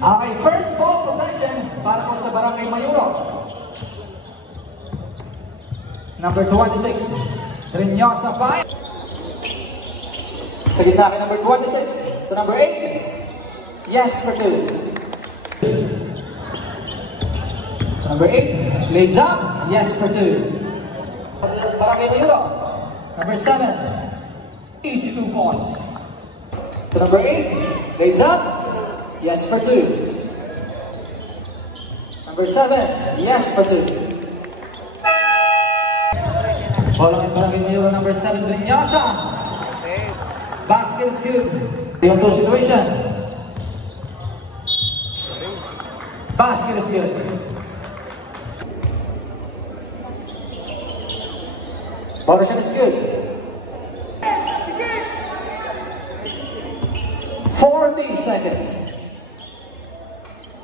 Okay, first ball possession para po sa Barangay Mayuro. Number 26, Trinyosa 5. Sa gitna kay number 26 to number 8. Yes for 2. Number 8, lays up. Yes for 2. Barangay Mayuro. Number 7, easy 2 points. To number 8, lays up. Yes for 2. Number 7, yes for 2. Following Barangay Mayuro, number 7, Trinyosa. Basket is good. 3-on-2 situation. Basket is good. Ball shot is good. 40 seconds.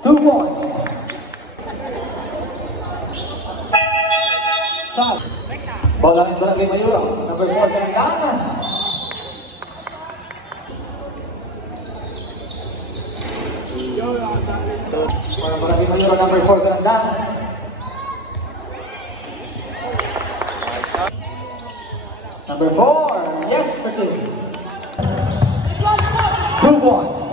2 points. Stop. Bola ng Barangay Mayuro. Number 4, Kalanggan. Para Barangay Mayuro, number 4, Kalanggan. Number 4, yes for 2. 2 points.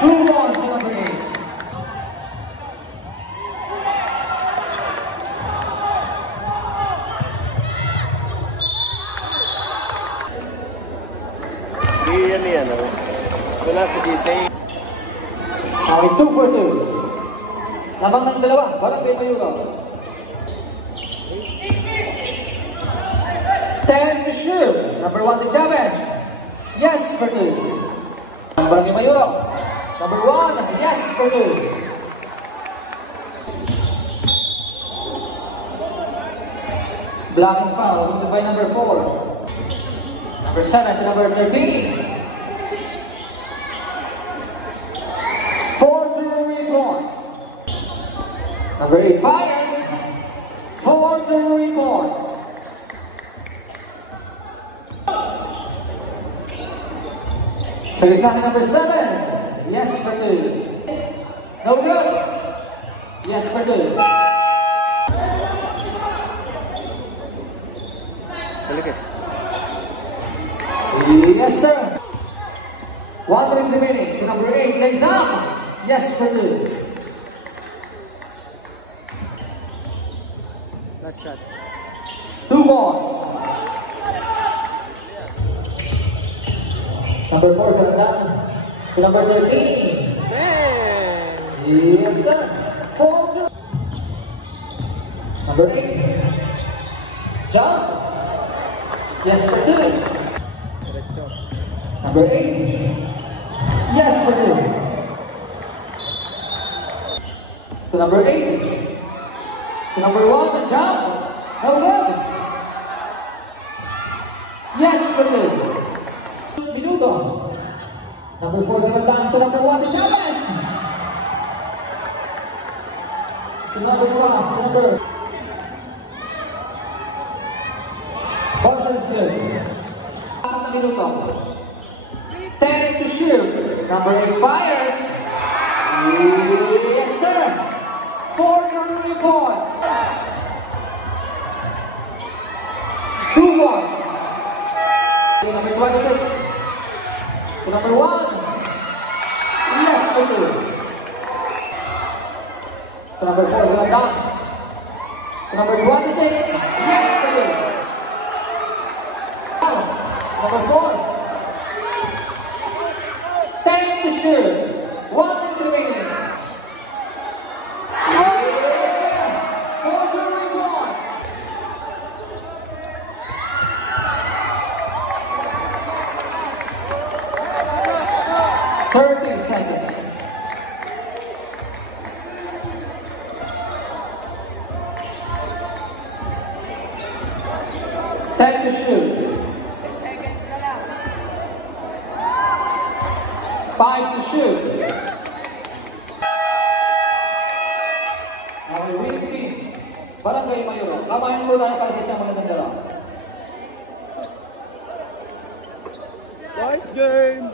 Number 8. Yan. Wala sa gising. Okay, 2 for 2. Labang ng dalawa. Barangay Mayuro. 10 to shoot. Number 1 to Chavez. Yes for 2. Barangay Mayuro. Number 1, yes for 2. Blocking foul by number 4. Number 7 to number 13. 4 to 3 points. Number 8 fires. 4 to 3 points. So you got number 7. Yes for 2. No good. Yes for 2. Yes sir. 1 minute remaining. To number 8 lays up. Yes for 2. Last shot. 2 balls. Number 4 got down. To number 13. Yes, sir. 4 to number 8. Jump. Yes for 2. Number 8. Yes for 2. To number 8. To number 1, the jump. No good. Yes for 2. Minuto. Number 4, Kalanggan to number 1, Chavez. To number 1, number. Ball is good. 4 minuto. 10 to shoot. Number 8 fires. Yes, sir. 4 to 3 points. 2 balls. Number 26. To number 1. Yes for 2. To number 4, Kalanggan. To number 26. Yes for 2. Number 4. 10 to shoot. 1 minute remaining. Yes, sir. 4 to 3 points. Seconds. Time to shoot. 5 to shoot. Now we winning team. Barangay Mayuro. Kamayan mo tayo para sa isang magandang dalaw. Nice game!